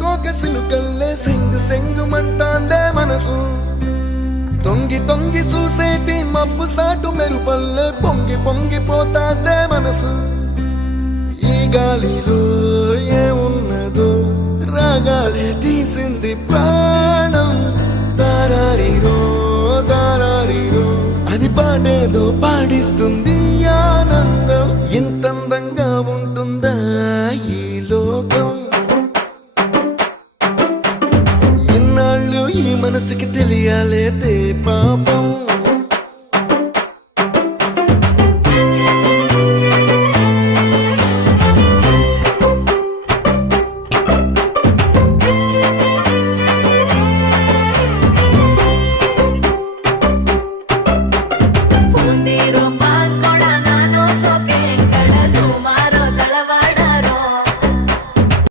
కోక సిలుకల్లే సెంగు సెంగు మంటాందే మనసు తొంగి తొంగి చూసేటి మబ్బు సాటు మెరుపల్లే పొంగి పొంగిపోతాందే మనసు ఈ గాలిలో ఏమున్నదో రాగాలే తీసింది